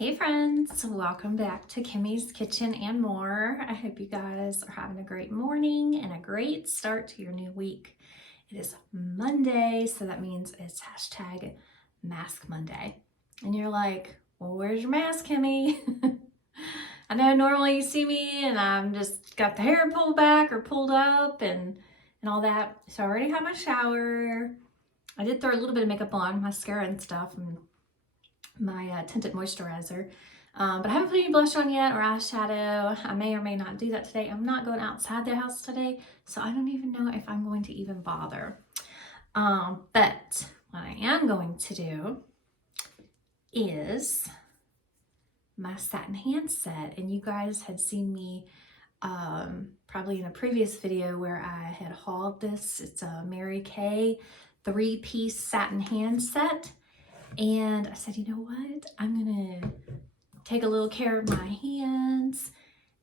Hey friends, welcome back to Kimmy's Kitchen and More. I hope you guys are having a great morning and a great start to your new week. It is Monday, so that means it's hashtag Mask Monday. And you're like, well, where's your mask, Kimmy? I know normally you see me and I'm just got the hair pulled back or pulled up and all that. So I already had my shower. I did throw a little bit of makeup on, mascara and stuff, and my tinted moisturizer, but I haven't put any blush on yet or eyeshadow. I may or may not do that today. I'm not going outside the house today, so I don't even know if I'm going to even bother. But what I am going to do is my satin hand set, and you guys had seen me probably in a previous video where I had hauled this. It's a Mary Kay 3-piece satin hand set. And I said, you know what? I'm gonna take a little care of my hands,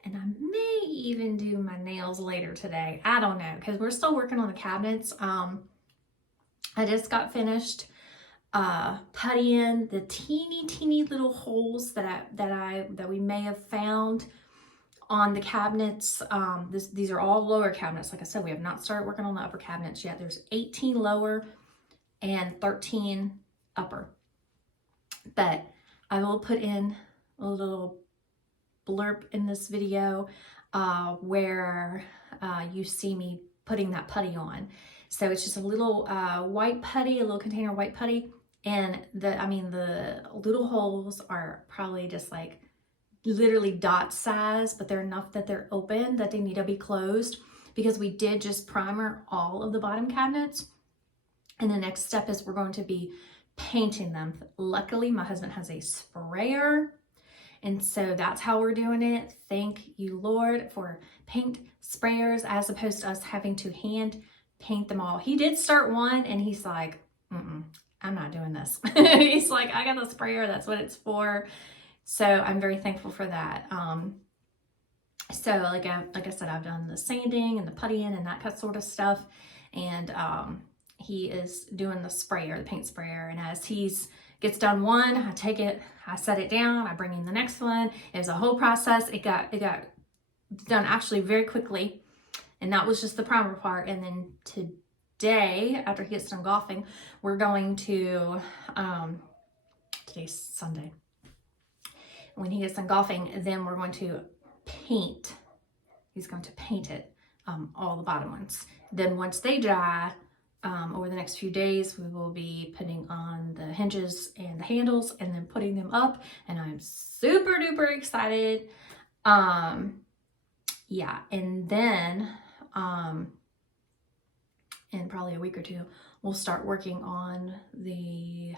and I may even do my nails later today. I don't know, because we're still working on the cabinets. I just got finished puttying the teeny little holes that we may have found on the cabinets. These are all lower cabinets. Like I said, we have not started working on the upper cabinets yet. There's 18 lower and 13 upper. But I will put in a little blurb in this video where you see me putting that putty on. So it's just a little white putty, a little container white putty, and the little holes are probably just like literally dot size, but they're enough that they're open, that they need to be closed, because we did just primer all of the bottom cabinets, and the next step is we're going to be painting them. Luckily, my husband has a sprayer, and so that's how we're doing it. Thank you, Lord, for paint sprayers as opposed to us having to hand paint them all. He did start one, and he's like, I'm not doing this. He's like, I got the sprayer, that's what it's for. So I'm very thankful for that. So like I said, I've done the sanding and the puttying and that sort of stuff, and he is doing the sprayer, the paint sprayer. And as gets done one, I take it, I set it down, I bring in the next one. It was a whole process. It got done actually very quickly. And that was just the primer part. And then today, after he gets done golfing, we're going to, today's Sunday. When he gets done golfing, then we're going to paint. He's going to paint it, all the bottom ones. Then once they dry, over the next few days, we will be putting on the hinges and the handles and then putting them up, and I'm super duper excited. Yeah, and then in probably a week or two, we'll start working on the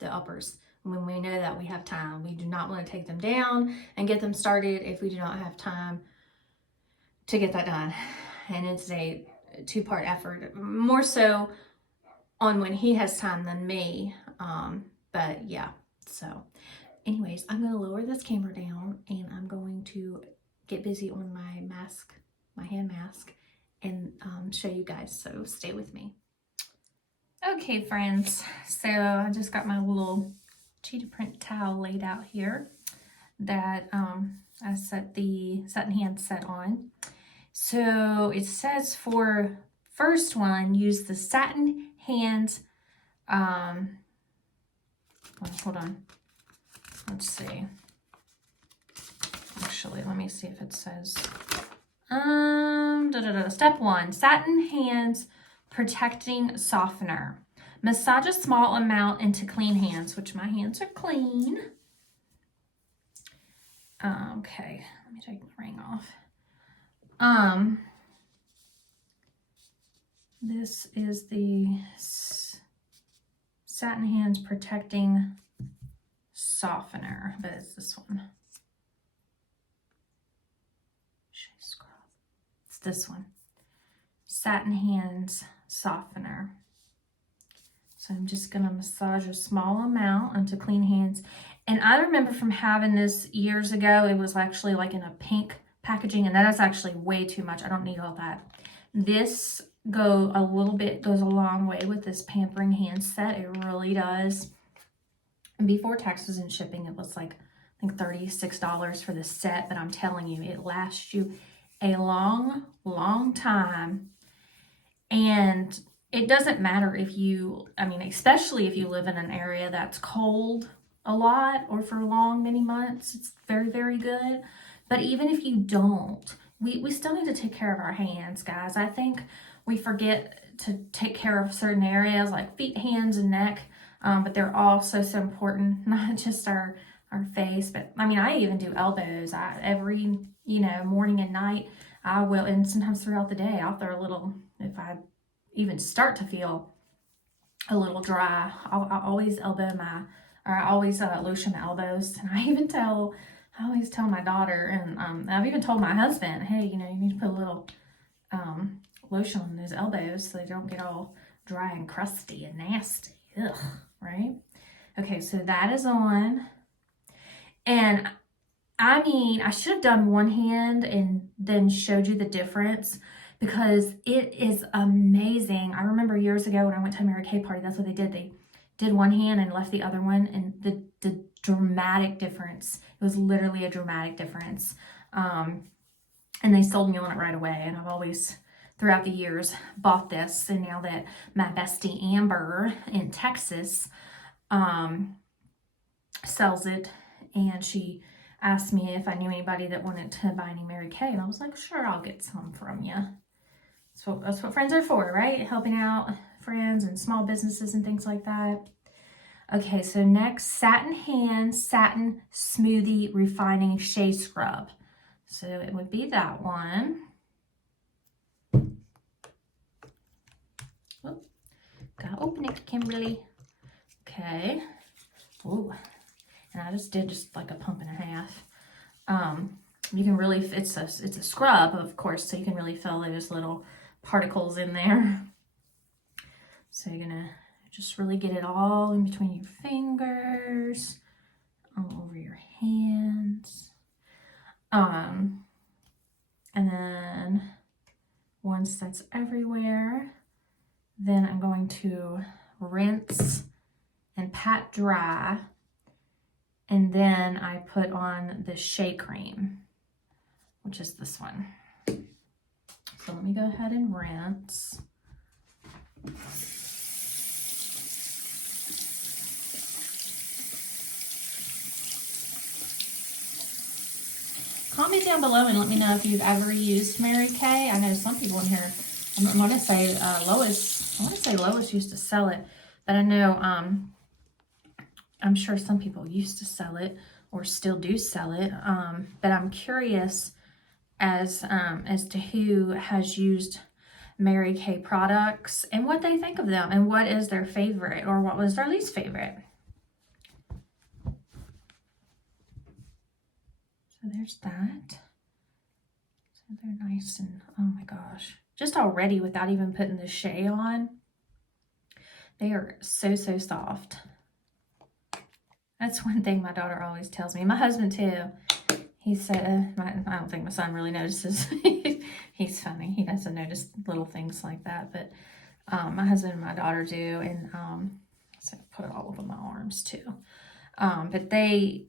uppers when we know that we have time. We do not want to take them down and get them started if we do not have time to get that done. And it's a two-part effort, more so on when he has time than me. But yeah, so anyways, I'm going to lower this camera down, and I'm going to get busy on my mask, my hand mask, and show you guys, so stay with me. Okay friends, so I just got my little cheetah print towel laid out here that I set the satin hand set on. So it says for first one, use the satin hands, hold on, let's see. Actually, let me see if it says, step 1, satin hands protecting softener. Massage a small amount into clean hands, which my hands are clean. Okay, let me take the ring off. This is the satin hands protecting softener, but it's this one. Should I scrub? It's this one, satin hands softener. So I'm just gonna massage a small amount onto clean hands. And I remember from having this years ago, it was actually like in a pink packaging, and that is actually way too much. I don't need all that. This goes a long way with this pampering hand set. It really does. And before taxes and shipping, it was like, I think $36 for the set, but I'm telling you, it lasts you a long, long time. And it doesn't matter if you, I mean, especially if you live in an area that's cold a lot or for long, many months, it's very, very good. But even if you don't, we still need to take care of our hands, guys. I think we forget to take care of certain areas like feet, hands, and neck, but they're all so important, not just our face, but I mean, I even do elbows. Every, morning and night, I will, and sometimes throughout the day, I'll throw a little, if I even start to feel a little dry, I'll always I always lotion my elbows. And I always tell my daughter, and I've even told my husband, hey, you need to put a little lotion on those elbows so they don't get all dry and crusty and nasty. Ugh, right? Okay, so that is on. And I mean, I should have done one hand and then showed you the difference because it is amazing. I remember years ago when I went to a Mary Kay party, that's what they did. They did one hand and left the other one, and the dramatic difference. It was literally a dramatic difference. And they sold me on it right away. And I've always, throughout the years, bought this. And now that my bestie Amber in Texas sells it, and she asked me if I knew anybody that wanted to buy any Mary Kay, and I was like, sure, I'll get some from you. That's what friends are for, right? Helping out friends and small businesses and things like that. Okay, so next, Satin Hands Satin Smoothie Refining Shea Scrub. So it would be that one. Oh, gotta open it, Kimberly. Okay. Ooh. And I just did like a pump and a half. You can really, it's a scrub, of course, so you can really feel those little particles in there. So you're gonna just really get it all in between your fingers, all over your hands. And then once that's everywhere, then I'm going to rinse and pat dry. And then I put on the Shea Cream, which is this one. So let me go ahead and rinse. Comment down below and let me know if you've ever used Mary Kay. I know some people in here, I want to say Lois used to sell it, but I know I'm sure some people used to sell it or still do sell it, but I'm curious as to who has used Mary Kay products and what they think of them and what is their favorite or what was their least favorite. So there's that. So they're nice and, oh my gosh, just already without even putting the shea on, they are so, so soft. That's one thing my daughter always tells me. My husband too. He said, I don't think my son really notices. He's funny. He doesn't notice little things like that. But my husband and my daughter do. And so I put it all over my arms too. But they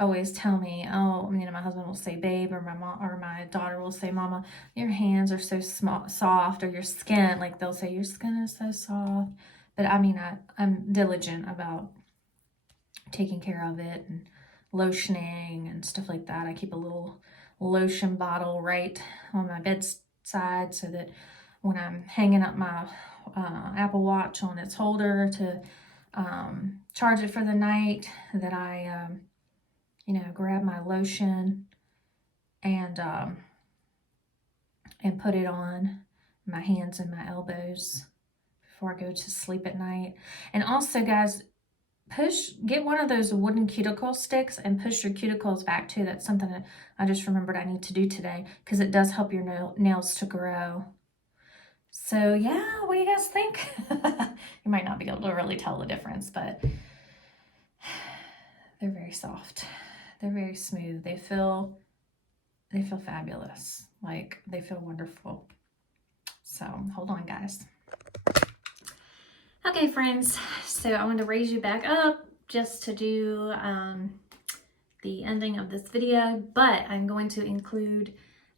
always tell me, oh, my husband will say, babe, or my mom or my daughter will say, mama, your hands are so soft, or your skin, like they'll say, your skin is so soft. But I'm diligent about taking care of it and lotioning and stuff like that. I keep a little lotion bottle right on my bedside so that when I'm hanging up my Apple Watch on its holder to charge it for the night, that I grab my lotion and put it on my hands and my elbows before I go to sleep at night. And also, guys, get one of those wooden cuticle sticks and push your cuticles back too. That's something that I just remembered I need to do today because it does help your nails to grow. So yeah, what do you guys think? You might not be able to really tell the difference, but they're very soft. They're very smooth. They feel fabulous. Like, they feel wonderful. So hold on, guys. Okay, friends, so I want to raise you back up just to do the ending of this video, but I'm going to include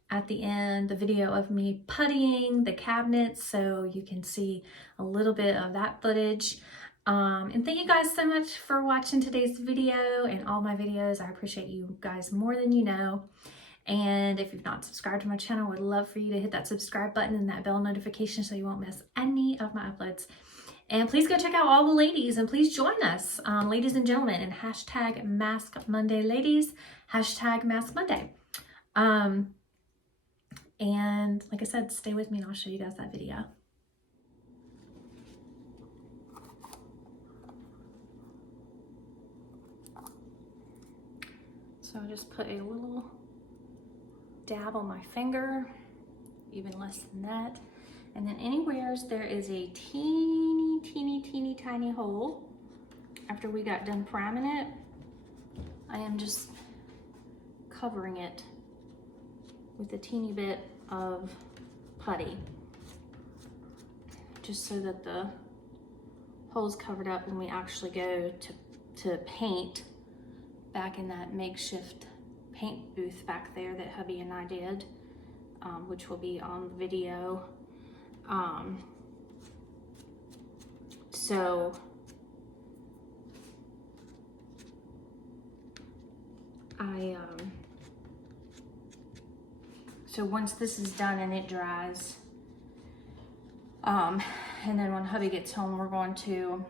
at the end the video of me puttying the cabinets so you can see a little bit of that footage. And thank you guys so much for watching today's video and all my videos. I appreciate you guys more than you know. And if you've not subscribed to my channel, I would love for you to hit that subscribe button and that bell notification so you won't miss any of my uploads. And please go check out all the ladies and please join us, ladies and gentlemen, and hashtag Mask Monday ladies, hashtag Mask Monday. And like I said, stay with me and I'll show you guys that video. So I just put a little dab on my finger, even less than that. And then anywhere there is a teeny tiny hole, after we got done priming it, I am just covering it with a teeny bit of putty, just so that the hole's covered up when we actually go to paint back in that makeshift paint booth back there that hubby and I did, which will be on the video. So once this is done and it dries, and then when hubby gets home, we're going to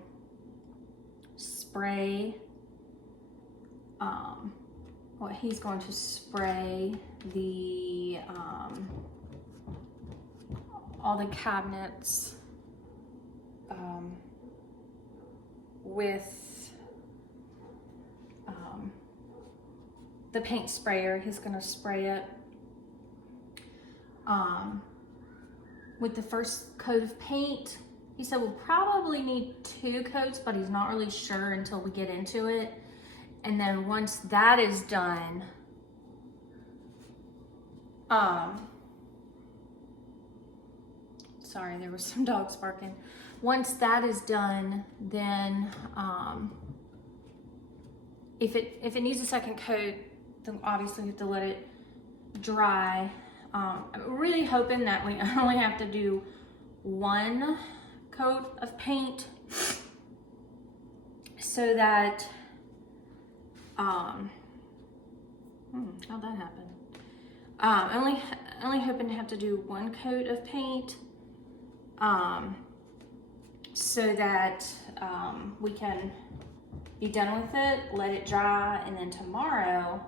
spray, he's going to spray the, all the cabinets, with, the paint sprayer. He's gonna spray it, with the first coat of paint. He said we'll probably need 2 coats, but he's not really sure until we get into it. And then once that is done, sorry, there was some dogs barking. Once that is done, then if it needs a second coat, then obviously we have to let it dry. I'm really hoping that we only have to do 1 coat of paint, so that how'd that happen? Only hoping to have to do 1 coat of paint, so that we can be done with it, let it dry, and then tomorrow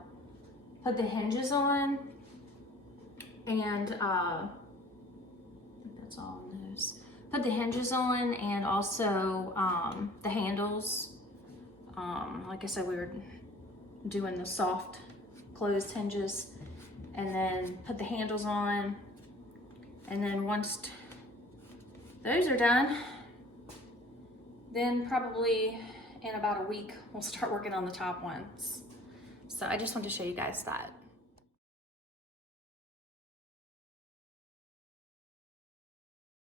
put the hinges on, and that's all on those. Put the hinges on, and also the handles. Like I said, we were doing the soft closed hinges, and then put the handles on, and then once those are done, then probably in about a week we'll start working on the top ones. So I just wanted to show you guys that.